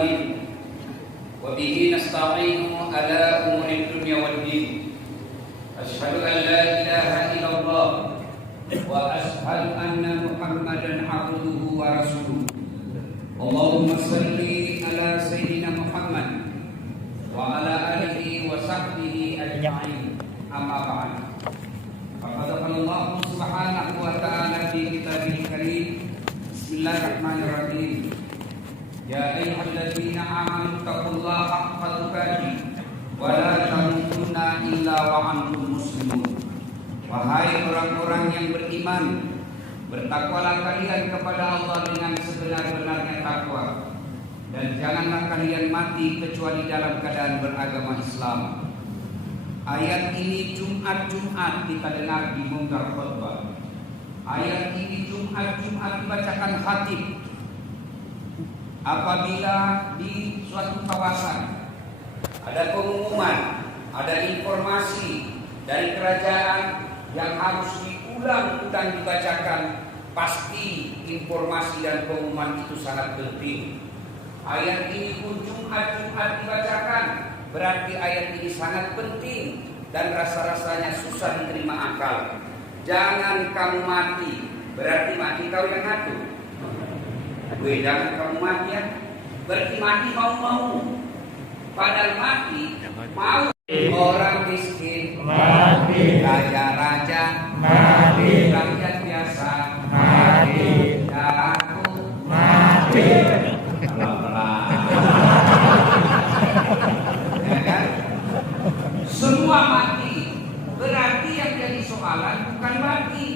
العالمين وبه نستعين على أمور الدنيا والدين أشهد أن لا إله إلا الله وأشهد أن محمدا عبده ورسوله اللهم صل على سيدنا محمد وعلى آله وصحبه أجمعين أما بعد فقد قال الله سبحانه وتعالى في كتابه الكريم بسم الله الرحمن الرحيم يا أيها الذين آمنوا اتقوا الله حق تقاته ولا تموتن إلا وأنتم مسلمون. Wahai orang-orang yang beriman, bertakwalah kalian kepada Allah dengan sebenar-benarnya takwa, dan janganlah kalian mati kecuali dalam keadaan beragama Islam. Ayat ini Jumat kita dengar di mungkar khutbah. Ayat ini Jumat dibacakan khatib. Apabila di suatu kawasan ada pengumuman, ada informasi dari kerajaan yang harus diulang-ulang dibacakan, pasti informasi dan pengumuman itu sangat penting. Ayat ini pun Jumat dibacakan, berarti ayat ini sangat penting dan rasa-rasanya susah diterima akal. Jangan kamu mati, berarti mati kau yang ngatur. Jangan kamu mati ya, berarti mati mau-mau. Padahal mati mau. Orang miskin mati, raja-raja mati, rakyat biasa mati, aku mati. Ya kan? Semua mati. Berarti yang jadi soalan bukan mati.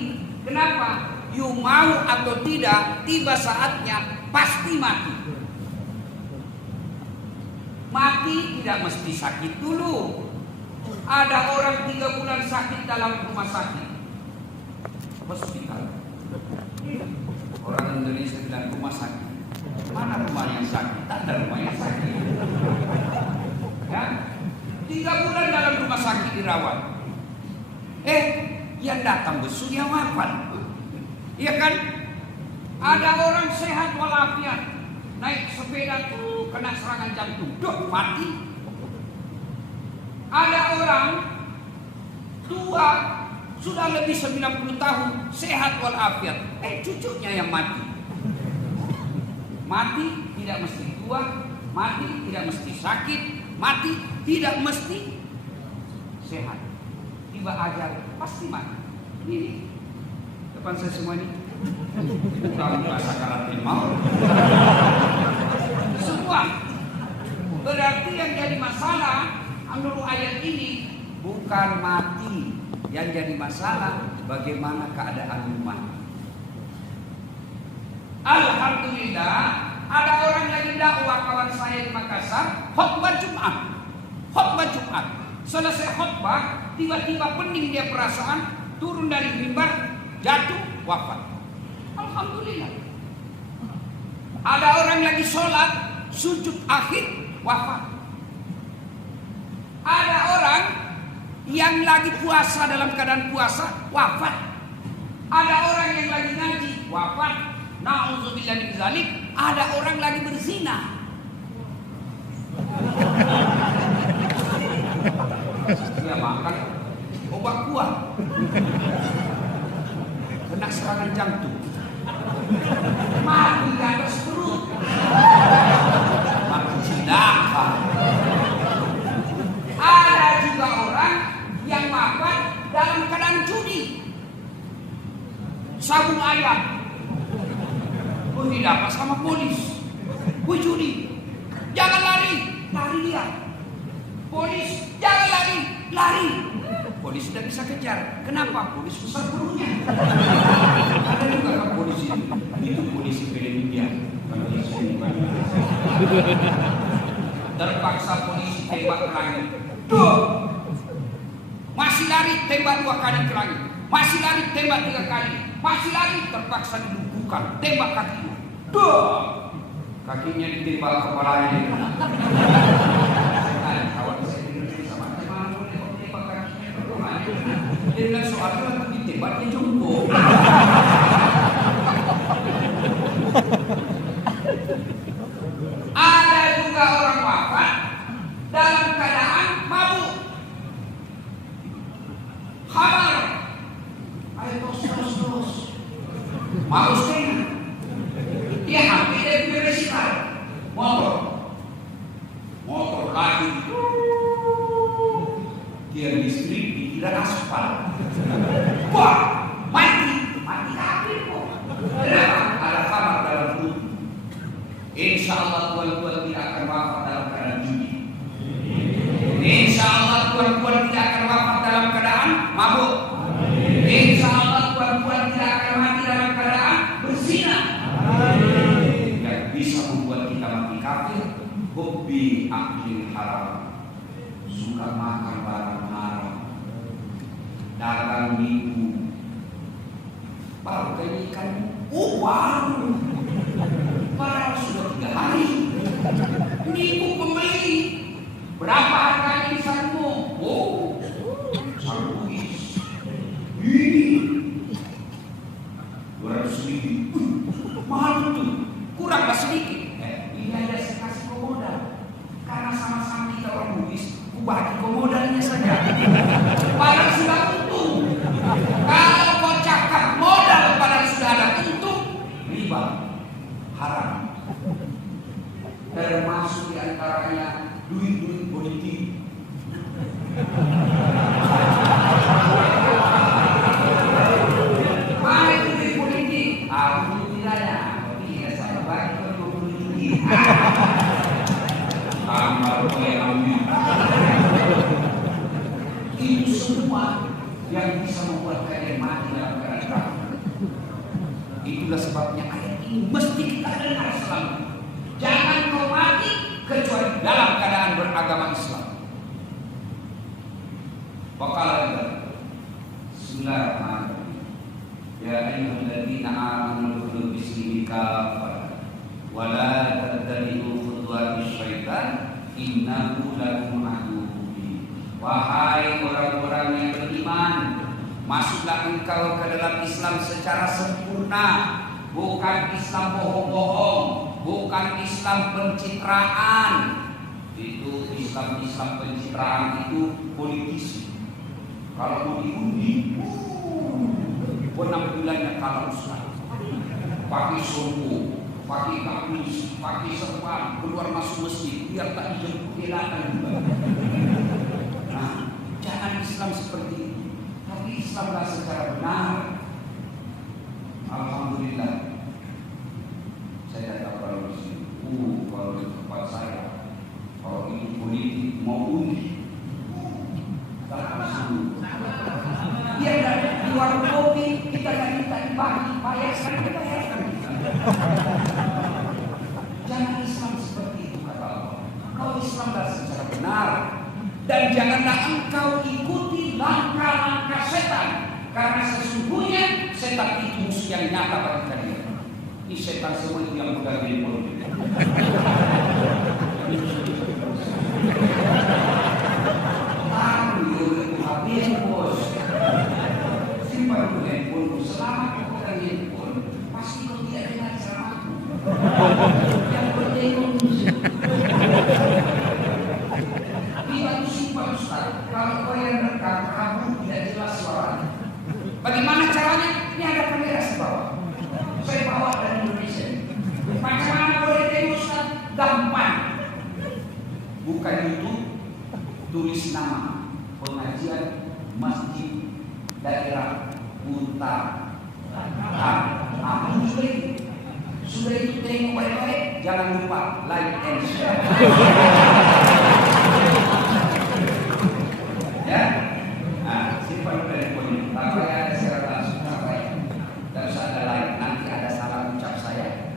Kenapa? You mau atau tidak, tiba saatnya pasti mati. Mati tidak mesti sakit dulu. Ada orang 3 bulan sakit dalam rumah sakit, hospital. Orang Indonesia bilang rumah sakit. Mana rumah yang sakit? Tak ada rumah yang sakit. Ya? 3 bulan dalam rumah sakit dirawat. Yang datang besok yang wafat. Iya kan? Ada orang sehat walafiat, naik sepeda tuh kena serangan jantung, mati. Ada orang tua sudah lebih 90 tahun, sehat walafiat, cucunya yang mati. Mati tidak mesti tua, mati tidak mesti sakit, mati tidak mesti sehat. Tiba ajal pasti mati. Ini depan saya semua ini. Tahu bahasa karatin mau. Semua. Berarti yang jadi masalah menurut ayat ini bukan mati. Yang jadi masalah bagaimana keadaan umat. Alhamdulillah ada orang lagi dakwah, kawan saya di Makassar, khutbah Jumat. Selesai khutbah, tiba-tiba pening dia perasaan, turun dari mimbar, jatuh, wafat. Alhamdulillah. Ada orang lagi sholat, sujud akhir, wafat. Ada orang yang lagi puasa dalam keadaan puasa, wafat. Ada orang yang lagi ngaji, wafat. Na'udzubillah min dzalik. Ada orang lagi berzina. Dia makan obat kuat, kena serangan jantung, mati di atas perut, mati cilaka. Ada juga orang yang wafat dalam keadaan judi, sabung ayam, didapat sama polis, judi, jangan lari dia. Polis, jangan lari. Polis sudah bisa kejar. Kenapa? Polis besar burunya. Ada juga kan polisi itu polisi India. Terpaksa polisi tembak ke langit. Masih lari, tembak 2 kali ke langit. Masih lari, tembak 3 kali. Masih lari, terpaksa dilumpuhkan, tembak kakinya. Kakinya ditembak kepalanya. Kawan saya di Indonesia mana boleh tembak kakinya ke rumahnya. Dia bilang soalnya aku ditembaknya jumbo. Ada Mau setengah. Dia hampir dari beresikal. Motor lagi. Dia listrik dikira aspal. Wah, mati kafir kok. Kenapa? Ada kamar dalam tubuh. Insya Allah tuan-tuan tidak akan wafat dalam keadaan judi. Insya Allah tuan-tuan tidak akan wafat dalam keadaan mabuk. Insya Allah tuan-tuan tidak akan mati dalam keadaan berzina. Yang bisa membuat kita mati kafir, hobi akhir haram, suka makan barang haram, dagang nipu, baru kali ikan uang, padahal sudah 3 hari, nipu pembeli, berapa harga insanmu? Oh, 1 is, ini 200.000, mahal tuh, kuranglah sedikit. Ini ada saya kasih komodal, karena sama-sama kita orang Bugis, bagi komodalnya saja. Padahal sudah untung. Kalau kau cakap modal padahal sudah ada untung, riba, haram. Termasuk diantaranya duit-duit politik. Mana itu duit politik? Aku tidak ada. Iya, saya bagi ke politik. Kamar pengambil. Itu semua yang bisa membuat kalian mati dalam keadaan kafir. Itulah sebabnya ayat ini mesti kita dengar selalu. Jangan kau mati kecuali dalam keadaan beragama Islam. Waqala Bismillahirrahmanirrahim. Ya ayyuhalladzina amanu udkhulu bis-silmi kaffatan wa la tattabi'u khutuwatis syaitan innahu lakum aduwwun mubin. Wahai orang-orang yang beriman, masuklah engkau ke dalam Islam secara sempurna, bukan Islam bohong-bohong, bukan Islam pencitraan. Itu Islam pencitraan itu politisi. Kalau mau diundi, penampilannya kalah Ustaz, pakai suku, pakai kamis, pakai serban, keluar masuk masjid, biar tak dijemput hilangkan juga. Nah, jangan Islam seperti itu. Tapi Islamlah secara benar. Alhamdulillah. Saya tak tahu kalau di sini, kalau di tempat saya, kalau itu politik mau undi, tak langsung. Dia ada di warung kopi, kita kan minta dibagi, bayarkan, kita bayarkan. Jangan Islam seperti itu kata Allah. Kau Islamlah secara benar. Dan janganlah engkau ikuti langkah-langkah setan, karena sesungguhnya setan itu musuh yang nyata bagi kalian. Ini setan semua itu yang pegang handphone. Habis bos, simpan dulu handphone. Selama kau pegang handphone, pasti kau tidak dengar ceramahku. Yang bertengok musuh. Kalau kau yang rekam, kamu tidak jelas suaranya. Bagaimana caranya? Ini ada kamera di bawah. Saya bawa dari Indonesia. Bagaimana boleh tengok Ustaz? Gampang. Buka YouTube, tulis nama pengajian masjid daerah Utara. Sudah itu tengok baik-baik. Jangan lupa like and share. Ya, nah, simpan teleponnya. Kalau ada secara langsung sampai, tidak usah ada lain. Nanti ada salah ucap saya.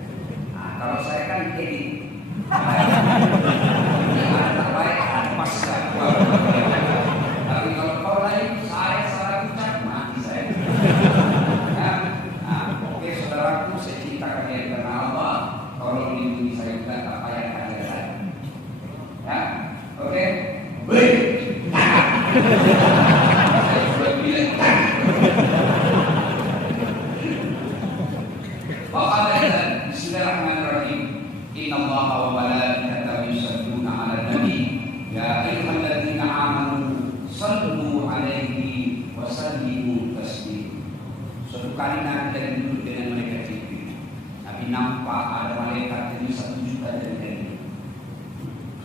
Nah, kalau saya kan edit. Ada baik, ada pas saya. Tapi kalau kau lain, saya salah ucap mati saya. Ya, nah, oke saudaraku, saya cinta kalian karena Allah. Kalau melindungi saya juga tak payah kalian saya. Ya, oke, baik. Saya sudah bilang. Bismillahirrahmanirrahim. Innallaha wa malaikatahu yusholluna 'alan nabi. Ya ayyuhalladzina amanu shallu 'alaihi wa sallimu taslima. Suatu kali Nabi lagi duduk dengan mereka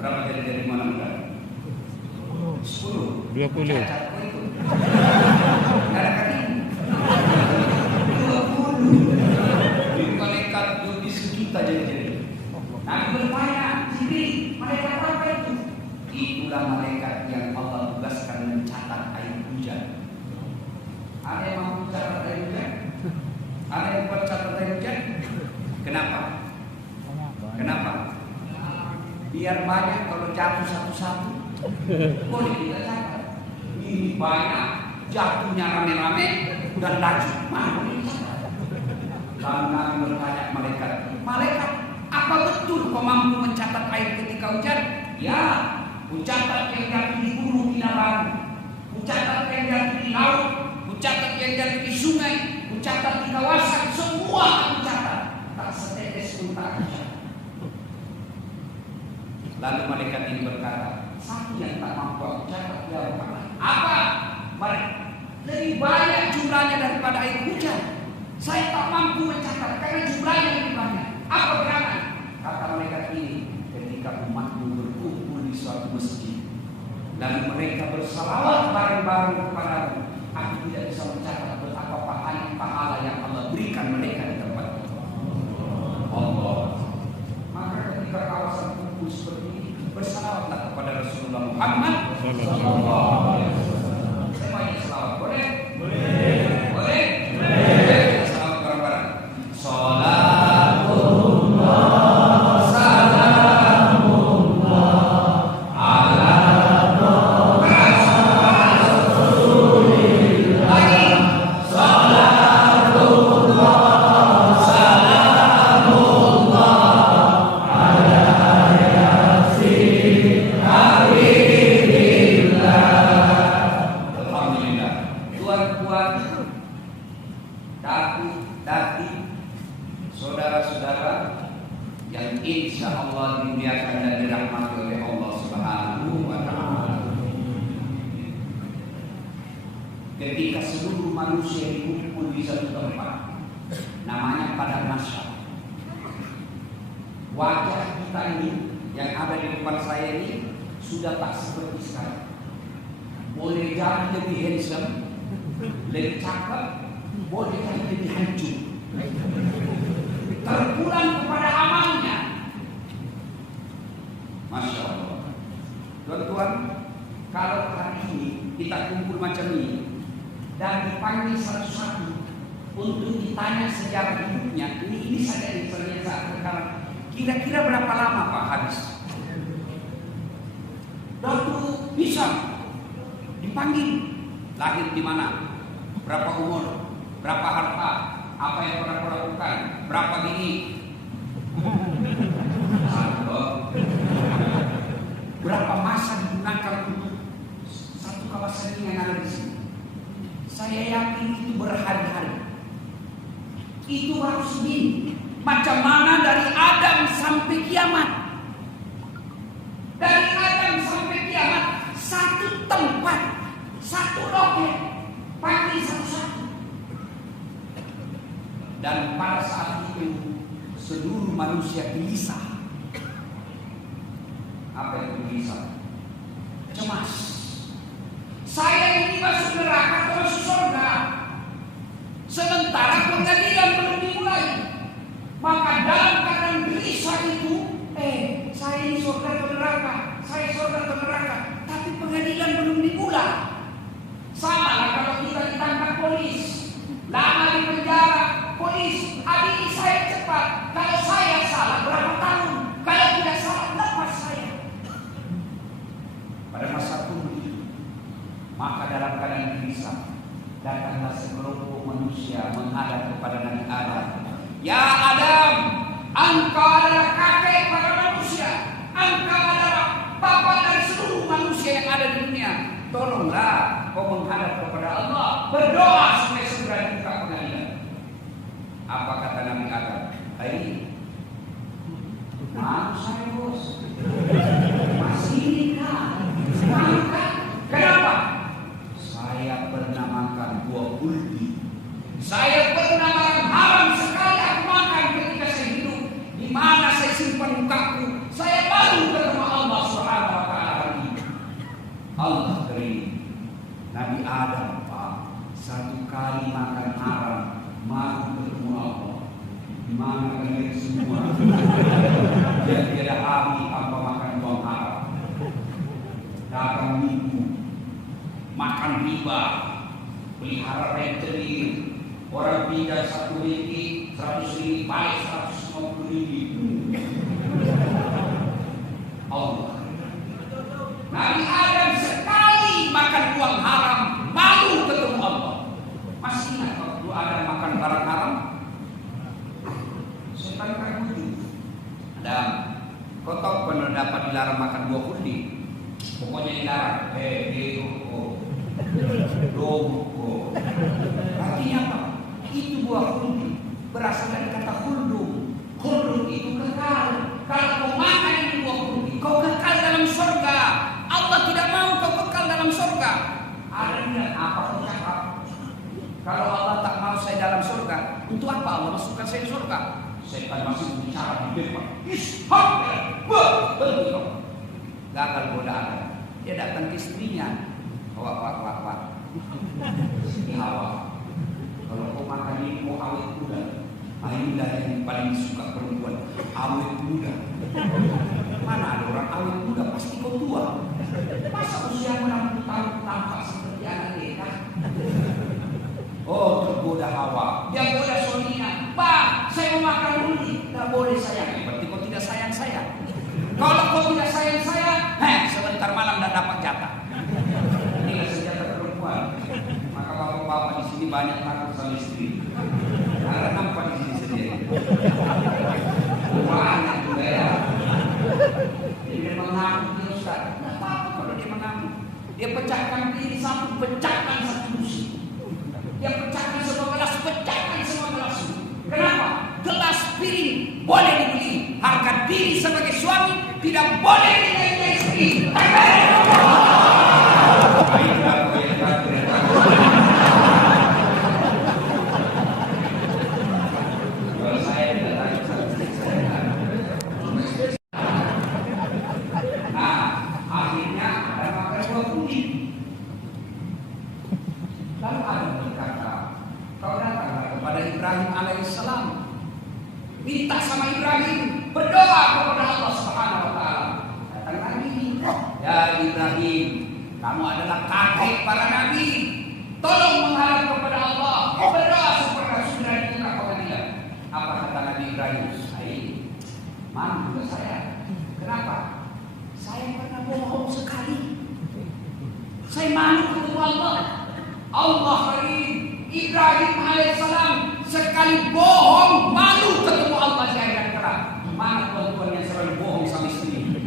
Berapa jari mana mudah? 10. 20. Cacatku itu. Nggak ada kaki. 20. Di malaikat lebih sejuta jari-jari. Nabi bertanya, Jibril, malaikat apa itu? Itulah malaikat yang Allah tugaskan mencatat air hujan. Ada yang mau mencatat air hujan? Ada yang buat catat air hujan? Kenapa? Kenapa? Biar banyak kalau jatuh satu-satu. Boleh kita catat. Ini banyak, jatuhnya rame-rame dan laju. Mana boleh dicatat? Lalu Nabi bertanya malaikat, malaikat, apa betul kau mampu mencatat air ketika hujan? Ya, mencatat yang jatuh di gunung Kinabalu, mencatat yang jatuh di laut, mencatat yang jatuh di sungai, mencatat di kawasan, semua aku catat. Tak setetes pun tak aku catat. Lalu malaikat ini berkata, satu yang tak mampu aku catat, ya Allah. Apa? Lebih banyak jumlahnya daripada air hujan. Saya tak mampu mencatat karena jumlahnya lebih banyak. Apa gerangan? Kata malaikat ini, ketika umatmu berkumpul di suatu masjid, lalu mereka bersalawat bareng-bareng kepadamu, aku tidak bisa mencatat betapa pahala yang Allah berikan mereka di tempat itu. Allah. Maka ketika kawasan kumpul seperti ini, bersalawatlah kepada Rasulullah Muhammad sallallahu alaihi wasallam. Semuanya salawat boleh? Boleh. Boleh? Boleh. Salawat bareng-bareng. Salatullah ketika seluruh manusia dikumpul di satu tempat, namanya padang mahsyar. Wajah kita ini yang ada di depan saya ini sudah tak seperti sekarang. Boleh jadi lebih handsome, lebih cakep, boleh jadi lebih hancur. Terpulang kepada amalnya. Masya Allah. Tuan-tuan, kalau hari ini kita kumpul macam ini dan dipanggil satu-satu untuk ditanya sejarah hidupnya, ini saja yang terlihat sekarang. Kira-kira berapa lama Pak habis? Waktu bisa dipanggil, lahir di mana, berapa umur, berapa harta, apa yang pernah kau lakukan, berapa gini, berapa masa digunakan untuk satu kawasan ini yang ada di sini. Saya yakin itu berhari-hari. Itu harus begini. Macam mana dari Adam sampai kiamat. Dari Adam sampai kiamat, satu tempat, satu loket, panggil satu-satu. Dan pada saat itu seluruh manusia gelisah. Apa yang gelisah? Cemas. Saya ini masuk neraka atau masuk surga? Sementara pengadilan belum dimulai. Maka dalam keadaan gelisah itu, saya ini surga atau neraka? Saya surga atau neraka? Tapi pengadilan belum dimulai. Sama lah kalau kita ditangkap polis, lama di penjara, polis, adili saya cepat. Kalau saya salah berapa tahun? Kalau tidak salah lepas saya. Pada masa itu, maka dalam keadaan gelisah datanglah sekelompok manusia menghadap kepada Nabi Adam. Ya Adam, engkau adalah kakek para manusia, engkau adalah bapa dari seluruh manusia yang ada di dunia. Tolonglah kau menghadap kepada Allah, berdoa supaya segera dibuka pengadilan. Apa kata Nabi Adam? Maaf saya bos, masih ini kan? Kenapa? Saya pernah makan buah kuldi. Saya pernah makan haram sekali aku makan ketika saya hidup. Di mana saya simpan mukaku? Saya baru ketemu Allah SWT. Adam, Pak, satu kali makan haram, mau ketemu Allah. Mana kalian semua? Yang tiada api apa makan uang haram, dagang nipu, makan riba, pelihara rentenir, orang pindah 1 ringgit, 100 ringgit, balik 150 ringgit. Allah. Nabi Adam sekali makan uang haram, malu ketemu Allah. Masih ingat waktu Adam makan barang haram? Setan kamu Adam, kau tahu pernah dapat dilarang makan buah kuning? Pokoknya dilarang. Rokok. Artinya apa? Itu buah kuning berasal dari kata khuldu. Khuldu itu kekal. Kalau kau makan itu buah kuning, kau kekal dalam surga. Allah tidak mau kau kekal dalam surga. Ada yang apa kau cakap? Kalau Allah tak mau saya dalam surga, untuk apa Allah masukkan saya surga? Setan masih bicara di depan. Gagal godaan. Dia datang ke istrinya. Wah. Ini Hawa. Kalau kau makan ini mau awet muda. Ayudah yang paling suka perempuan. Awet muda. Mana ada orang awet muda? Pasti kau tua. Masa usia 60 tahun tampak seperti anak kita? Oh, tergoda Hawa. Dia goda suaminya. Pak, saya mau makan dulu nih. Tidak boleh sayang. Berarti kau tidak sayang saya. Kalau kau tidak sayang saya, sebentar malam tidak dapat jatah. Inilah senjata perempuan. Maka bapak-bapak di sini banyak takut sama istri. Karena nampak di sini sendiri. Banyak juga ya. Dia mengamuk dia Ustaz. Tidak apa-apa kalau dia mengamuk. Dia pecahkan diri satu, pecahkan satu musuh. Dia pecahkan semua gelas, pecahkan semua gelas. Kenapa? Gelas piring boleh dibeli, harga diri sebagai suami tidak boleh dinaikkan istri. Kalau saya tidak tahu, akhirnya ada makan buah kuning. Lalu ada berkata, kau datanglah kepada Ibrahim alaihissalam, minta sama Ibrahim, berdoa kepada Allah Subhanahu wa taala. Datang Nabi, ya Ibrahim, kamu adalah kakek para nabi. Tolong mengharap kepada Allah, berdoa supaya sudah diterima pengadilan. Apa kata Nabi Ibrahim? Mana juga saya. Kenapa? Saya pernah bohong sekali. Saya malu ketemu Allah. Allah Ibrahim alaihissalam sekali bohong malu ketemu Allah di akhirat kelak. Mana tuan-tuan yang selalu bohong sama istri?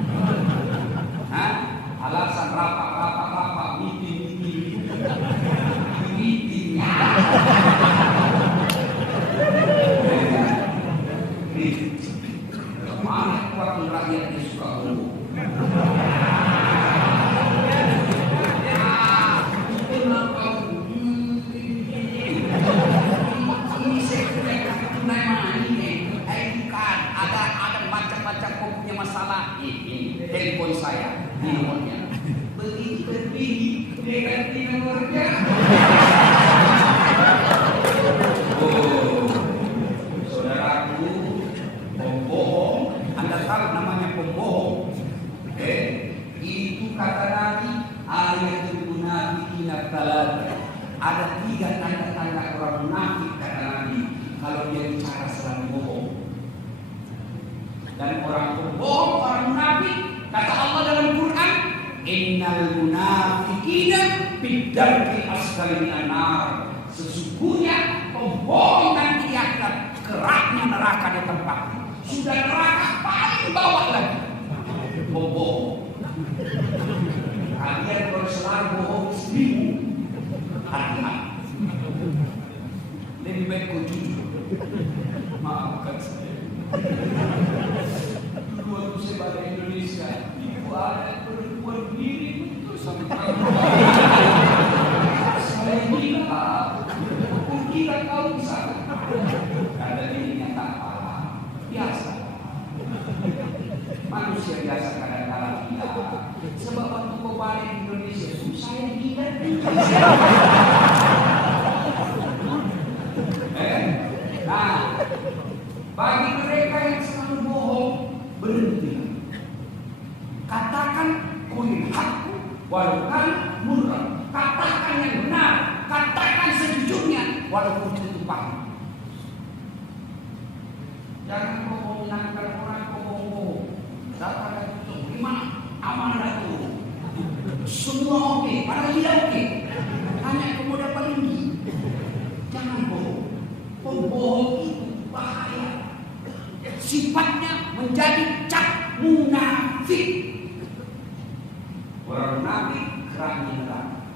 Alasan rapat, meeting. Mana waktu rakyat yang suka bohong? Masalah ini telepon saya di nomornya begitu terpilih dengan nomornya. Saudaraku, pembohong, Anda tahu namanya pembohong? Itu kata Nabi, ayatul munafiqina thalatha. Ada 3 tanda-tanda orang munafik kata Nabi. Kalau dia bicara selalu bohong. Dan orang pembohong, orang munafik, kata Allah dalam Quran, innal munafiqina fid darkil asfali minan nar. Sesungguhnya pembohong nanti di akhirat keraknya neraka di tempat. Sudah neraka paling bawah lagi. Pembohong. Kalian kalau selalu bohong istrimu, hati-hati. Lebih baik kau jujur. Maafkan saya. Dulu waktu saya balik Indonesia, ibu ada perempuan diri itu sama kamu. Saya kira kau bisa. Karena dirinya tak paham. Biasa. Manusia biasa kadang-kadang tidak. Sebab waktu kau balik di Indonesia, saya gila. Nah, bagi mereka yang selalu bohong, berhenti. Katakan kulil hakku walau kan murah. Katakan yang benar, katakan sejujurnya walaupun itu paham. Jangan kau menyenangkan orang, kau bohong. Datang itu gimana? Amanah itu. Semua oke, padahal tidak oke. Hanya kamu dapat tinggi. Jangan bohong. Pembohong itu bahaya. Sifatnya menjadi cap munafik. Orang munafik kerana neraka.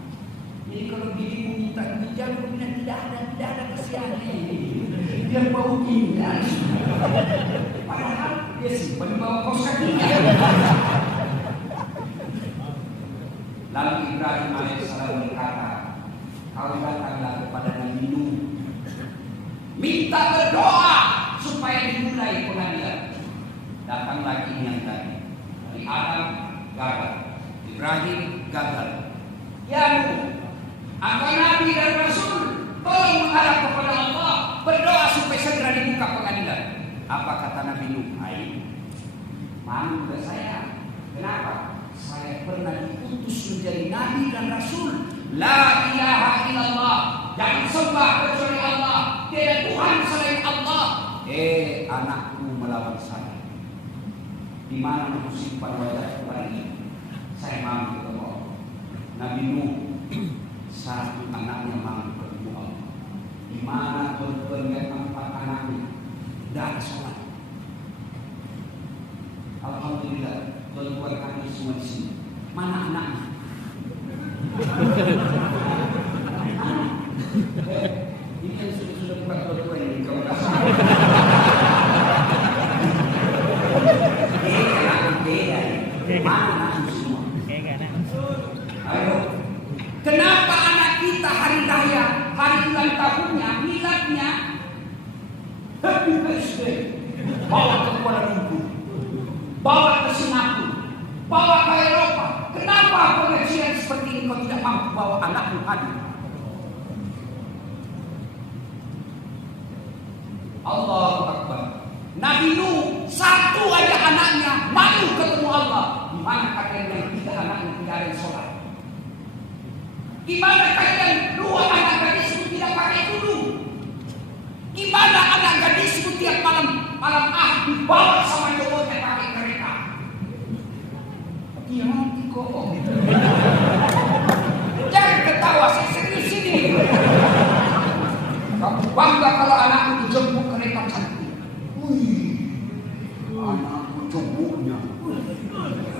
Jadi kalau dirimu minta dijaga, tidak ada kesian ini. Dia bau indah. Padahal dia simpan bawa kos kakinya. Lalu Ibrahim alaihissalam berkata, kau datanglah kepada Nabi Nuh, minta berdoa supaya dimulai pengadilan. Datang lagi yang tadi. Dari Adam gagal, Ibrahim gagal. Ya Nuh, engkau Nabi dan Rasul, tolong menghadap kepada Allah, berdoa supaya segera dibuka pengadilan. Apa kata Nabi Nuh? Hai, malu ke saya. Kenapa? Saya pernah diutus menjadi Nabi dan Rasul. La ilaha illallah, jangan sembah kecuali Allah, tiada Tuhan selain Allah. Anakku melawan saya. Di mana aku simpan wajah kembali? Saya mau ketemu Allah. Nabi Nuh, satu anaknya mau ketemu Allah. Di mana berlihat 4 anaknya? Tidak ada sholat. Alhamdulillah, tuan-tuan kami semua di sini. Mana anaknya? Ini kan sudah bukan tuan-tuan ini kau rasa. Mana anaknya semua? Ayo. Kenapa anak kita hari raya, hari ulang tahunnya, miladnya, happy birthday, bawa ke Kuala Lumpur, bawa ke Singapura, bawa ke Eropa? Kenapa pengajian seperti ini kau tidak mampu bawa anakmu hadir? Allahu Akbar. Nabi Nuh, satu aja anaknya malu ketemu Allah. Di mana kalian yang 3 anaknya tidak ada yang sholat? Gimana kalian 2 anak gadismu tidak pakai tudung? Gimana anak gadismu tiap malam dibawa sama cowoknya pakai kereta? Hati-hati kok. Jangan ketawa, saya serius ini. Kamu bangga kalau anakmu dijemput kereta cantik. Wih, anakku jemputnya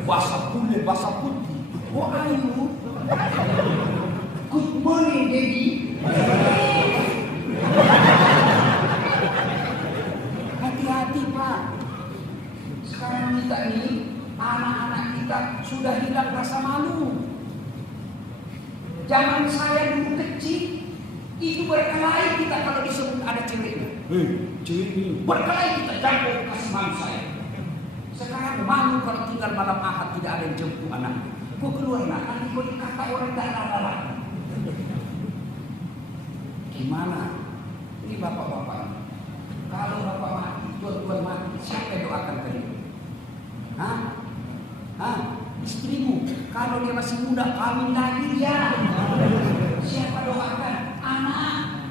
basah kulit, basah putih. Oh ayo. Good morning, baby. Hati-hati, Pak. Sekarang kita ini, anak-anak kita sudah hilang rasa malu. Zaman saya dulu kecil, itu berkelahi kita kalau disebut ada ceweknya. Cewek ini berkelahi kita jatuh kasih malu saya. Sekarang malu kalau tinggal malam Ahad tidak ada yang jemput anak. Kau keluar nanti kau dikata orang tak ada. Gimana? Ini bapak-bapak. Kalau bapak mati, tuan-tuan mati, siapa yang doakan kalian? Istrimu. Kalau dia masih muda, kawin lagi ya. Siapa doakan? Anak.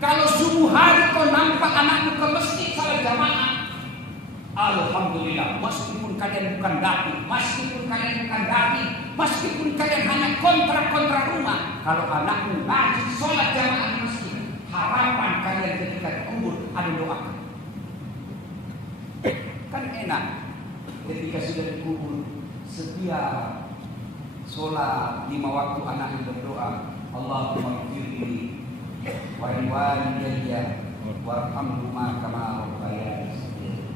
Kalau subuh hari kau nampak anakmu ke masjid salat jamaah, alhamdulillah. Meskipun kalian bukan daki, meskipun kalian hanya kontrak rumah, kalau anakmu ngaji sholat jamaah di masjid, harapan kalian ketika di umur ada doakan. Kan enak ketika sudah dikubur, setiap sholat 5 waktu anaknya berdoa, Allahumma ighfirli wa liwalidayya warhamhuma kama rabbayani shaghira.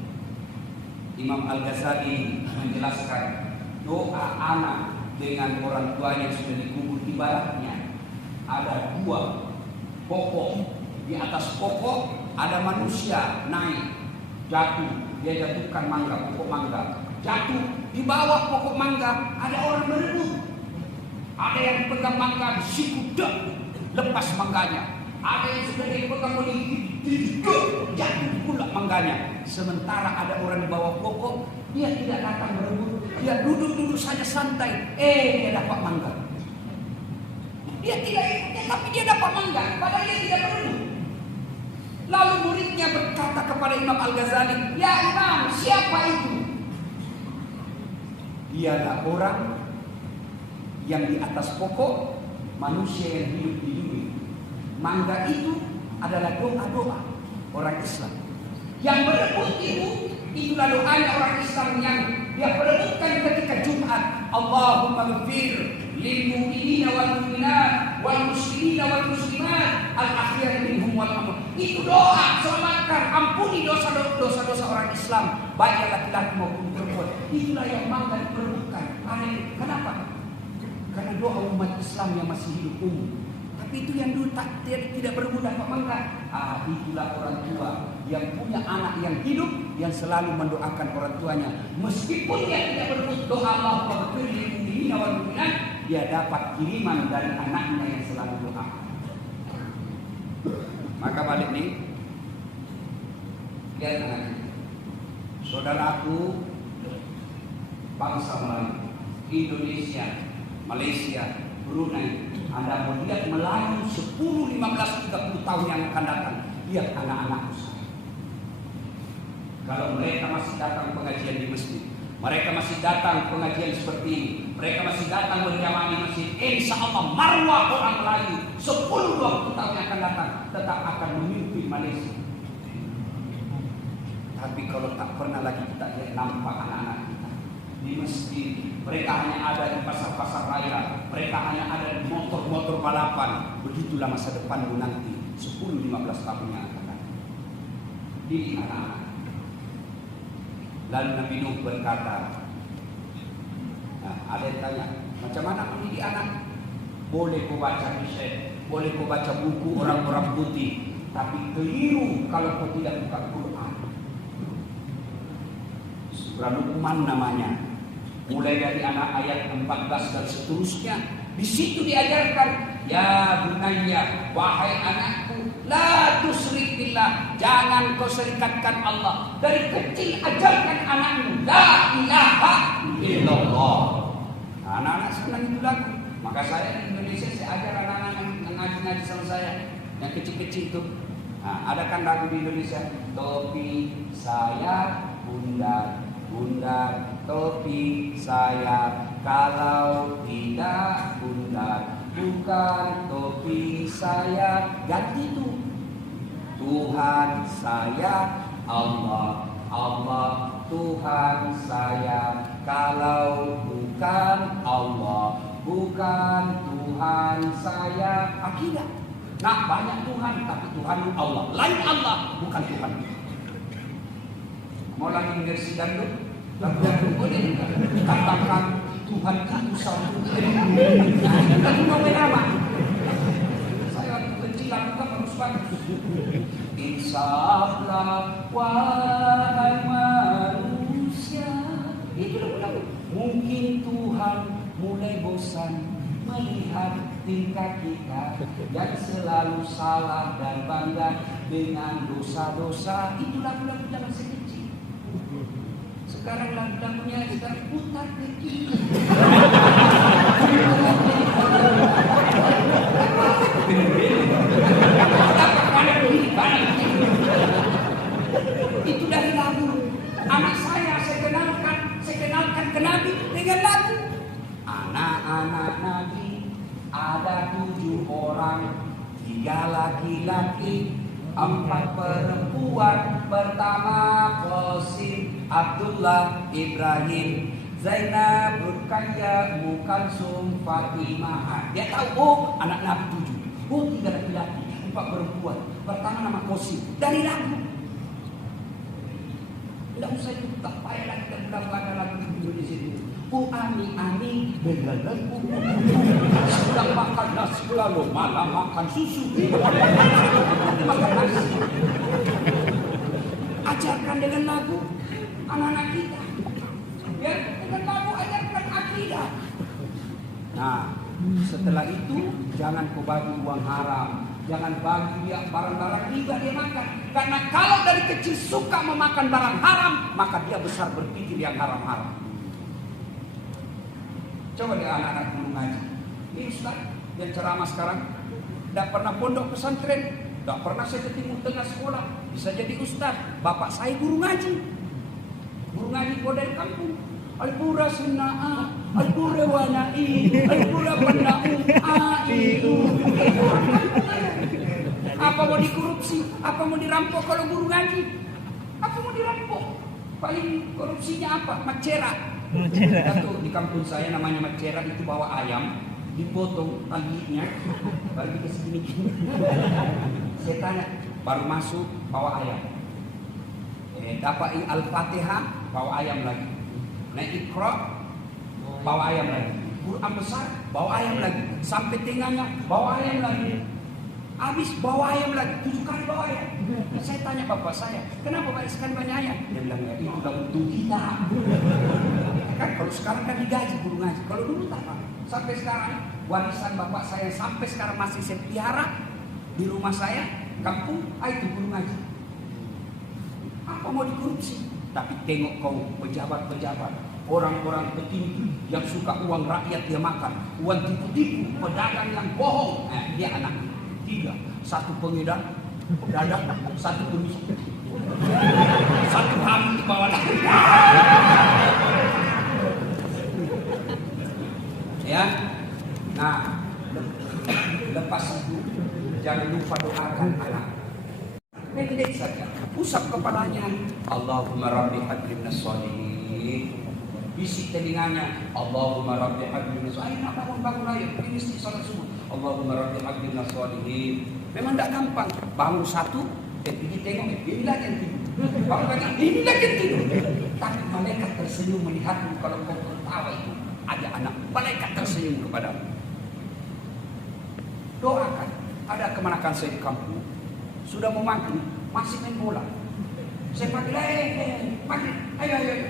Imam Al-Ghazali menjelaskan doa anak dengan orang tuanya yang sudah dikubur ibaratnya ada 2 pokok. Di atas pokok ada manusia naik, jatuh, dia jatuhkan mangga, pokok mangga. jatuh di bawah pokok mangga, ada orang berebut. Ada yang pegang mangga, disiku lepas mangganya. Ada yang sudah dipegang oleh jatuh pula mangganya. Sementara ada orang di bawah pokok, dia tidak datang berebut, dia duduk-duduk saja santai. Dia dapat mangga. Dia tidak ikutnya, tapi dia dapat mangga, padahal dia tidak berebut. Lalu muridnya berkata kepada Imam Al-Ghazali, "Ya Imam, siapa itu?" Dialah orang yang di atas pokok, manusia yang hidup di dunia. Mangga itu adalah doa-doa orang Islam. Yang berebut itu, itulah doanya orang Islam yang dia berebutkan ketika Jumat. Allahumma ghfir lil mu'minina wal mu'minat wal muslimina wal muslimat al akhir minhum wal amwat. Itu doa, selamatkan, ampuni dosa-dosa orang Islam, baik laki-laki maupun perempuan. Itulah yang mangga diperebutkan. Kenapa? Karena doa umat Islam yang masih hidup umum. Tapi itu yang dulu tidak berebut dapat mangga. Itulah orang tua yang punya anak yang hidup, yang selalu mendoakan orang tuanya. Meskipun dia tidak berebut doa Allahumma ghfir lil mu'minina wal mu'minat, dia dapat kiriman dari anaknya yang selalu doa. Maka balik nih, lihat anaknya. Saudaraku, bangsa Melayu, Indonesia, Malaysia, Brunei, Anda mau lihat Melayu 10, 15, 30 tahun yang akan datang. Lihat anak-anakku. Kalau mereka masih datang pengajian di masjid, mereka masih datang pengajian seperti ini, mereka masih datang berjamaah di masjid, insya Allah marwah orang Melayu 10, 20 tahun yang akan datang tetap akan memimpin Malaysia. Tapi kalau tak pernah lagi kita lihat nampak anak-anak kita di masjid, mereka hanya ada di pasar-pasar raya, mereka hanya ada di motor-motor balapan. Begitulah masa depanmu nanti 10-15 tahun yang akan datang. Didik anak-anak. Lalu Nabi Nuh berkata, ada yang tanya, macam mana mendidik anak? Boleh kau baca riset, boleh kau baca buku orang-orang putih, tapi keliru kalau kau tidak buka Quran. Surah Luqman namanya. Mulai dari anak ayat 14 dan seterusnya, di situ diajarkan, ya bunayya, wahai anakku, la tusyrik billah, jangan kau serikatkan Allah. Dari kecil ajarkan anakmu la ilaha illallah. Anak-anak senang itu lagu. Maka saya di Indonesia saya ajar anak-anak yang ngaji-ngaji sama saya, yang kecil-kecil itu. Ada kan lagu di Indonesia, topi saya bundar, bundar topi saya, kalau tidak bundar bukan topi saya. Ganti itu, Tuhan saya Allah, Allah Tuhan saya, kalau bukan Allah bukan Tuhan saya. Akidah. Nah, banyak Tuhan, tapi Tuhan Allah, lain Allah, bukan Tuhan. Mau lagi versi dangdut? Boleh katakan Tuhan itu satu. Tapi mau apa? Saya waktu kecil lakukan bagus-bagus. Insaflah wahai manusia. Itu lagu. Mungkin Tuhan mulai bosan melihat tingkah kita yang selalu salah dan bangga dengan dosa-dosa. Itu lagu-lagu zaman sekecil. Sekarang lagu-lagunya sekarang putar ke kiri. Itu dari lagu. Anak saya kenalkan ke Nabi dengan lagu. Anak-anak Nabi ada 7 orang, 3 laki-laki, 4 perempuan. Pertama Qasim, Abdullah, Ibrahim, Zainab, Ruqayyah, Mukalsum, Fatimah. Dia tahu, anak Nabi 7. 3 laki-laki, 4 perempuan. Pertama nama Qasim. Dari lagu. Tidak usah itu, tak payah lagi dan ada lagu di sini. Ani belalang sedang makan nasi lalu malam makan susu. Makan nasi. Ajarkan dengan lagu anak-anak kita. Ya, dengan kamu ajarkan akidah. Nah, setelah itu jangan kau bagi uang haram, jangan bagi dia barang-barang riba dia makan. Karena kalau dari kecil suka memakan barang haram, maka dia besar berpikir yang haram-haram. Coba deh anak-anak guru ngaji. Ini Ustaz yang ceramah sekarang, tidak pernah pondok pesantren, tidak pernah saya ketemu tengah sekolah, bisa jadi Ustaz. Bapak saya guru ngaji kau dari kampung. Al-Qura Sunnah, Al-Qura Wanai, Al-Qura Pandau, Apa mau dikorupsi? Apa mau dirampok kalau guru ngaji? Apa mau dirampok? Paling korupsinya apa? Macera. Satu di kampung saya namanya macera, itu bawa ayam, dipotong talinya, bagi ke segini. Saya tanya, baru masuk bawa ayam. Dapat Al-Fatihah, bawa ayam lagi. Naik Iqra, bawa ayam lagi. Quran besar, bawa ayam lagi. Sampai tengahnya, bawa ayam lagi. Habis bawa ayam lagi, 7 kali bawa ayam. Saya tanya bapak saya, kenapa banyak sekali banyak ayam? Dia bilang, ya itu udah untung kita. Kan kalau sekarang kan digaji guru ngaji. Kalau dulu tak apa. Sampai sekarang warisan bapak saya sampai sekarang masih saya pelihara di rumah saya, kampung, itu guru ngaji. Apa mau dikorupsi? Tapi tengok kau pejabat-pejabat, orang-orang petinggi yang suka uang rakyat dia makan, uang tipu-tipu, pedagang yang bohong. Dia anak 3, 1 pengedar, pedagang, 1 pemisah, 1 hamil di bawah. Ya, nah lepas itu jangan lupa doakan anak. Pendek saja, usap kepalanya. Allahumma rabbi habli minas sholihin. Bisik telinganya. Allahumma rabbi habli minas sholihin. Ayo bangun ayo. Ini mesti salat subuh. Allahumma rabbi habli minas sholihin. Memang tidak gampang. Bangun satu, pergi tengok, ini lagi yang tidur. Bangun lagi, ini lagi yang tidur. Tapi malaikat tersenyum melihatmu kalau kau tertawa itu. Ada anak, malaikat tersenyum kepadamu. Doakan. Ada kemanakan saya di kampung. Sudah mau maghrib, masih main bola. Saya panggil, maghrib, ayo.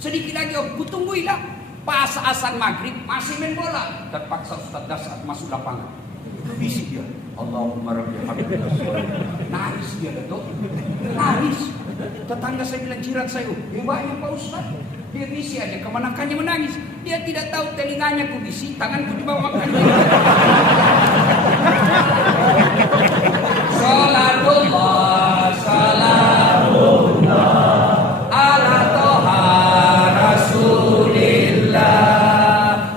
Sedikit lagi, aku tungguin lah. Pas azan maghrib, masih main bola. Terpaksa Ustaz Dasar masuk lapangan. Bisik dia, Allahumma rabbi habli minas sholihin. Nangis dia, Datuk. Nangis. Tetangga saya bilang, jiran saya, hebatnya Pak Ustaz. Dia bisi aja, kemanakannya menangis. Dia tidak tahu telinganya ku bisi, tanganku di bawah makan. Salatullah, salamullah ala toha rasulillah.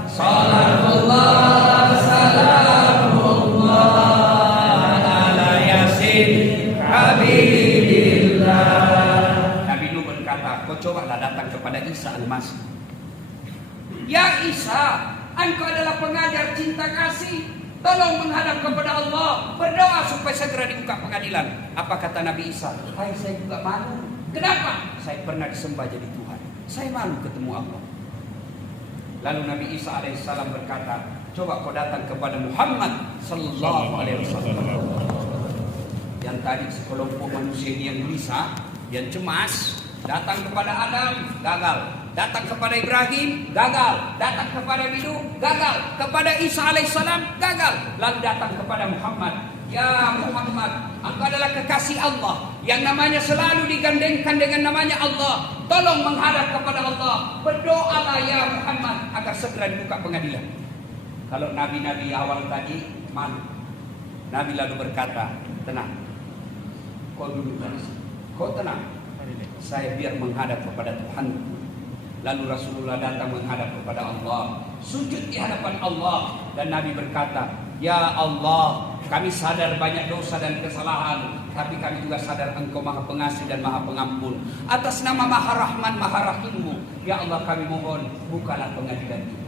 Salatullah, salamullah ala yasin habibillah. Nabi Nuh berkata, kau cobalah datang kepada Isa al-Masih. Ya Isa, engkau adalah pengajar cinta kasih. Tolong menghadap kepada Allah, berdoa supaya segera dibuka pengadilan. Apa kata Nabi Isa? Hai, saya juga malu. Kenapa? Saya pernah disembah jadi Tuhan. Saya malu ketemu Allah. Lalu Nabi Isa alaihissalam berkata, coba kau datang kepada Muhammad sallallahu alaihi wasallam. Yang tadi sekelompok manusia yang gelisah, yang cemas, datang kepada Adam, gagal. Datang kepada Ibrahim, gagal. Datang kepada Nuh, gagal. Kepada Isa alaihissalam, gagal. Lalu datang kepada Muhammad. Ya Muhammad, engkau adalah kekasih Allah yang namanya selalu digandengkan dengan namanya Allah. Tolong menghadap kepada Allah. Berdoalah ya Muhammad agar segera dibuka pengadilan. Kalau nabi-nabi awal tadi malu. Nabi lalu berkata, tenang. Kau duduk di sini. Kau tenang. Saya biar menghadap kepada Tuhan. Lalu Rasulullah datang menghadap kepada Allah, sujud di hadapan Allah, dan Nabi berkata, ya Allah, kami sadar banyak dosa dan kesalahan, tapi kami juga sadar Engkau Maha Pengasih dan Maha Pengampun. Atas nama Maha Rahman Maha Rahim-Mu, ya Allah kami mohon, bukalah pengadilan ini.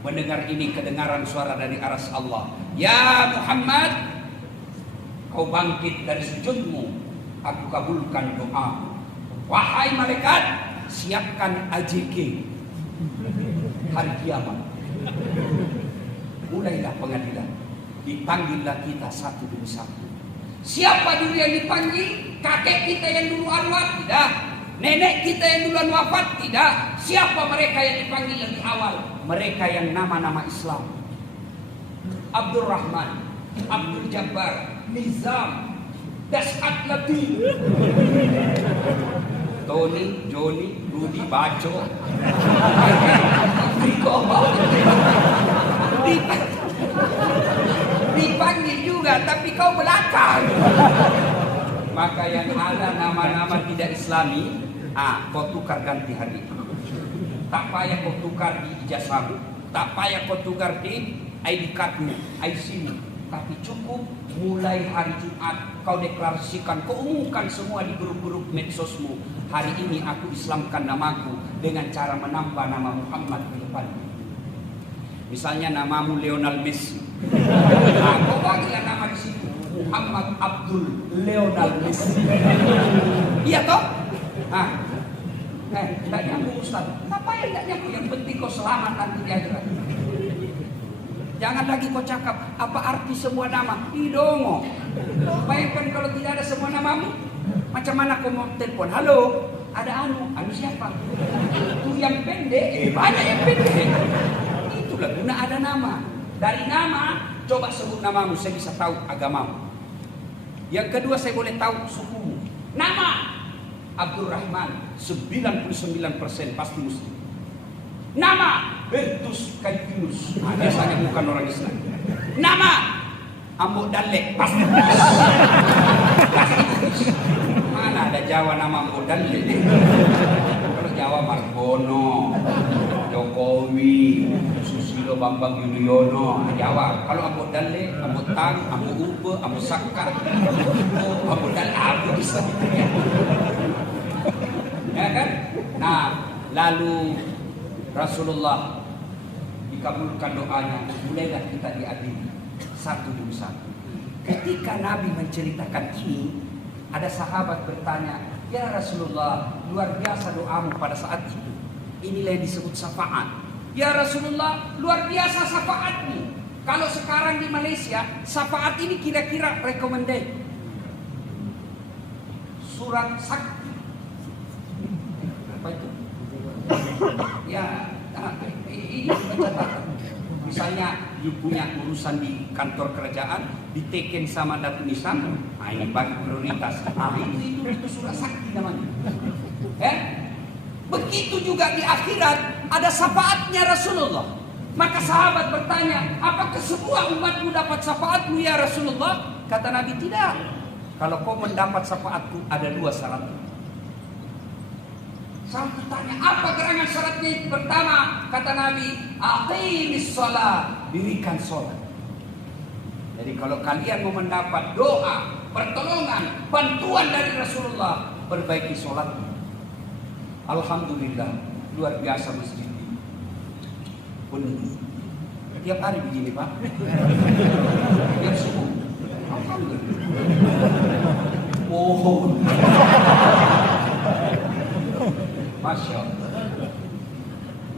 Mendengar ini kedengaran suara dari aras Allah. Ya Muhammad, kau bangkit dari sujudmu, aku kabulkan doa. Wahai malaikat, siapkan AJK hari kiamat. Mulailah pengadilan. Dipanggillah kita satu demi satu. Siapa dulu yang dipanggil? Kakek kita yang dulu arwah? Tidak. Nenek kita yang duluan wafat? Tidak. Siapa mereka yang dipanggil lebih awal? Mereka yang nama-nama Islam. Abdul Rahman, Abdul Jabbar, Nizam, Dasat Latif, Tony, Joni, Rudi, Baco, dipanggil juga, tapi kau belakang. Maka yang ada nama-nama tidak Islami, kau tukar ganti hari. Tak payah kau tukar di ijazahmu, tak payah kau tukar di ID cardmu, IC-mu, tapi cukup mulai hari Jumat kau deklarasikan, kau umumkan semua di grup-grup medsosmu. Hari ini aku Islamkan namaku dengan cara menambah nama Muhammad di depan. Misalnya namamu Lionel Messi, kau bagilah nama di situ Muhammad Abdul Lionel Messi. Iya toh? Tak nyambung Ustaz. Ngapain tak nyambung? Yang penting kau selamat nanti di akhirat. Jangan lagi kau cakap apa arti semua nama. Idongo. Bayangkan kalau tidak ada semua namamu, macam mana kau mau telepon? Halo, ada anu siapa? Itu yang pendek. Banyak yang pendek. Itulah guna ada nama. Dari nama, coba sebut namamu, saya bisa tahu agamamu. Yang kedua, saya boleh tahu sukumu. Nama Abdul Rahman 99% pasti muslim. Nama Bertus Kaitinus, biasanya bukan orang Islam. Nama Ambo Dalek, pasti mana ada Jawa nama Ambo Dalek? Kalau Jawa Margono, Jokowi, Susilo Bambang Yudhoyono, Jawa. Kalau Ambo Dalek, Ambo Tang, Ambo Ube, Ambo Saka, Ambo Dalek, Ambo bisa. Ya kan? Nah, lalu Rasulullah dikabulkan doanya, mulailah kita diadili satu demi satu. Ketika Nabi menceritakan ini, ada sahabat bertanya, ya Rasulullah, luar biasa doamu pada saat itu. Inilah yang disebut syafaat. Ya Rasulullah, luar biasa syafaatmu. Kalau sekarang di Malaysia, syafaat ini kira-kira recommended. Surat sakti. Apa itu? Ya, ini catatan. Misalnya you punya urusan di kantor kerajaan, diteken sama Datuk Nisam, ini bagi prioritas. Itu surat sakti namanya. Begitu juga di akhirat ada syafaatnya Rasulullah. Maka sahabat bertanya, apakah semua umatmu dapat syafaatmu ya Rasulullah? Kata Nabi, tidak. Kalau kau mendapat syafaatku ada dua syarat. Sampai tanya, apa gerangan syaratnya? Pertama, kata Nabi, aqimis shalah, dirikan sholat. Jadi kalau kalian mau mendapat doa, pertolongan, bantuan dari Rasulullah, perbaiki sholatnya. Alhamdulillah, luar biasa masjid ini. Penuh. Tiap hari begini Pak. Tiap subuh. Alhamdulillah. Oh. Masya Allah.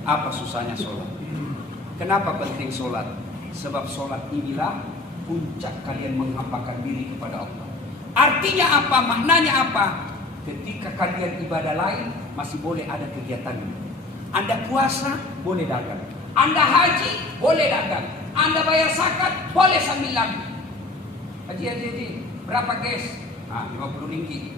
Apa susahnya sholat? Kenapa penting sholat? Sebab sholat inilah puncak kalian menghambakan diri kepada Allah. Artinya apa? Maknanya apa? Ketika kalian ibadah lain masih boleh ada kegiatan. Anda puasa boleh dagang. Anda haji boleh dagang. Anda bayar zakat boleh sambil lagi. Haji. Berapa guys? 50 ringgit.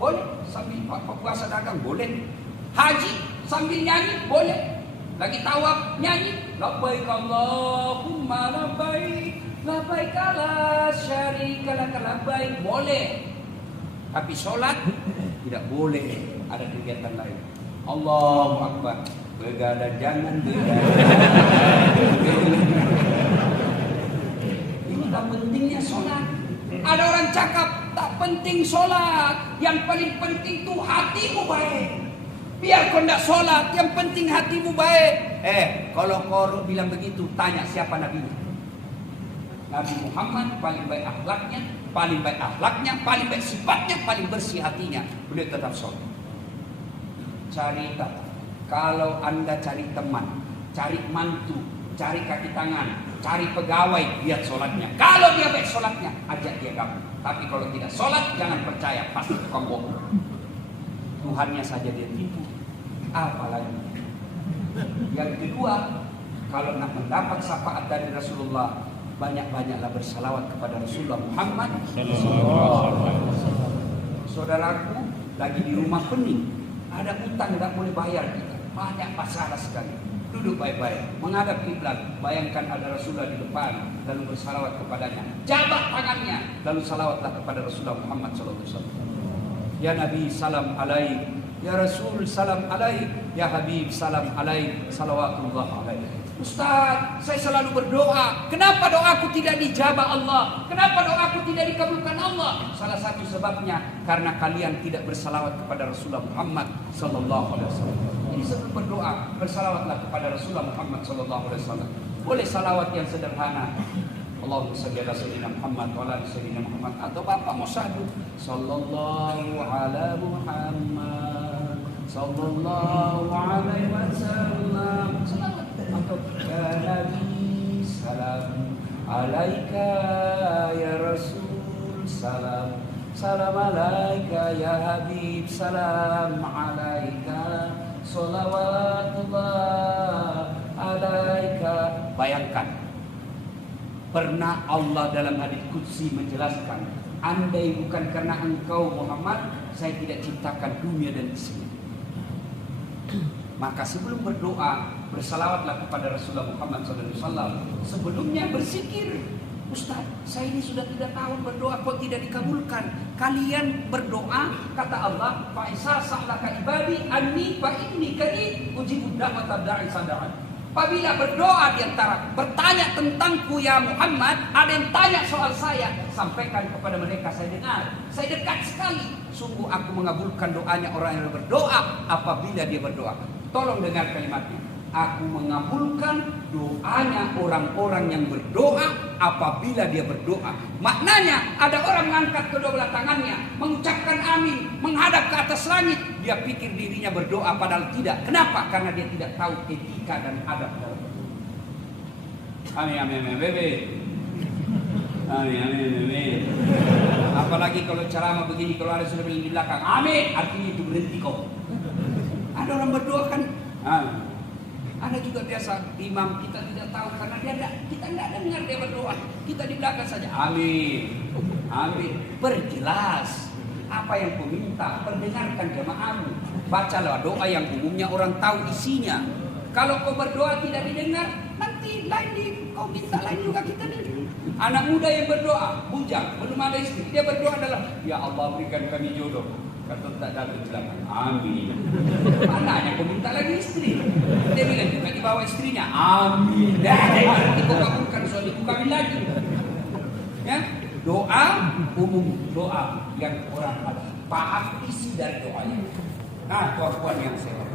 Boleh sambil puasa dagang, boleh. Haji sambil nyanyi, boleh. Lagi tawaf nyanyi, labbaik Allahumma labbaik, labbaik la syarika lak labbaik, boleh. Tapi sholat tidak boleh ada kegiatan lain. Allahu Akbar, begadang jangan begadang. Ini tak pentingnya sholat. Ada orang cakap tak penting sholat, yang paling penting tuh hatimu baik. Biar kau tidak sholat, yang penting hatimu baik. Kalau kau bilang begitu, tanya siapa nabinya. Nabi Muhammad paling baik akhlaknya, paling baik sifatnya, paling bersih hatinya. Beliau tetap sholat. Cari tak. Kalau anda cari teman, cari mantu, cari kaki tangan, cari pegawai, lihat sholatnya. Kalau dia baik sholatnya, ajak dia gabung. Tapi kalau tidak sholat, jangan percaya, pasti tukang bohong. Tuhannya saja dia tipu, apalagi. Yang kedua, kalau nak mendapat syafaat dari Rasulullah, banyak-banyaklah bersalawat kepada Rasulullah Muhammad SAW. Saudaraku, lagi di rumah pening, ada utang tidak boleh bayar kita, banyak masalah sekali. Duduk baik-baik, menghadap kiblat. Bayangkan ada Rasulullah di depan, lalu bersalawat kepadanya. Jabat tangannya, lalu salawatlah kepada Rasulullah Muhammad SAW. Ya Nabi, salam alaik. Ya Rasul, salam alaik. Ya Habib, salam alaik. Salawatullah alaik. Ustaz, saya selalu berdoa. Kenapa doaku tidak dijabah Allah? Kenapa doaku tidak dikabulkan Allah? Salah satu sebabnya karena kalian tidak bersalawat kepada Rasulullah Muhammad sallallahu alaihi wasallam. Jadi sebelum berdoa, bersalawatlah kepada Rasulullah Muhammad sallallahu alaihi wasallam. Boleh salawat yang sederhana. Allahumma shalli ala sayyidina Muhammad wa ala sayyidina Muhammad, atau Bapak mau syahdu sallallahu ala Muhammad sallallahu alaihi wasallam. Salawat atau ya Nabi salam alaika ya Rasul salam salam alaika ya Habib salam alaika salawatullah alaika. Bayangkan, pernah Allah dalam hadits qudsi menjelaskan, andai bukan karena engkau Muhammad, saya tidak ciptakan dunia dan isinya. Maka sebelum berdoa, bersalawatlah kepada Rasulullah Muhammad SAW. Sebelumnya berzikir. Ustaz, saya ini sudah 3 tahun berdoa kok tidak dikabulkan. Kalian berdoa, kata Allah, Fa'isa sa'laka ibadi anni fa'inni kari ujibu da'wata da'i sada'an. Apabila berdoa diantara bertanya tentangku ya Muhammad, ada yang tanya soal saya, sampaikan kepada mereka, saya dengar, saya dekat sekali. Sungguh aku mengabulkan doanya orang yang berdoa apabila dia berdoa. Tolong dengar kalimatnya. Aku mengabulkan doanya orang-orang yang berdoa apabila dia berdoa. Maknanya ada orang mengangkat kedua belah tangannya, mengucapkan amin, menghadap ke atas langit. Dia pikir dirinya berdoa padahal tidak. Kenapa? Karena dia tidak tahu etika dan adab dalam berdoa. Amin, amin, amin, bebe. Amin, amin, amin. Apalagi kalau ceramah begini, kalau ada sudah di belakang, amin, artinya itu berhenti kau. Ada orang berdoa kan, ada juga biasa imam kita tidak tahu karena kita tidak dengar dia berdoa, kita di belakang saja, amin, amin. Perjelas apa yang kau minta, perdengarkan jamaahmu. Bacalah doa yang umumnya orang tahu isinya. Kalau kau berdoa tidak didengar, nanti lain kau minta lain juga kita dengar. Anak muda yang berdoa, bujang, belum ada istri, dia berdoa adalah, ya Allah berikan kami jodoh. Kata tak ada kecelakaan, amin. Mananya kau minta lagi istri? Dia bilang juga dibawa istrinya, amin. Nanti kau kabulkan suamiku kami lagi. Ya, doa umum, doa yang orang ada paham isi dari doanya. Nah, tuan-tuan yang saya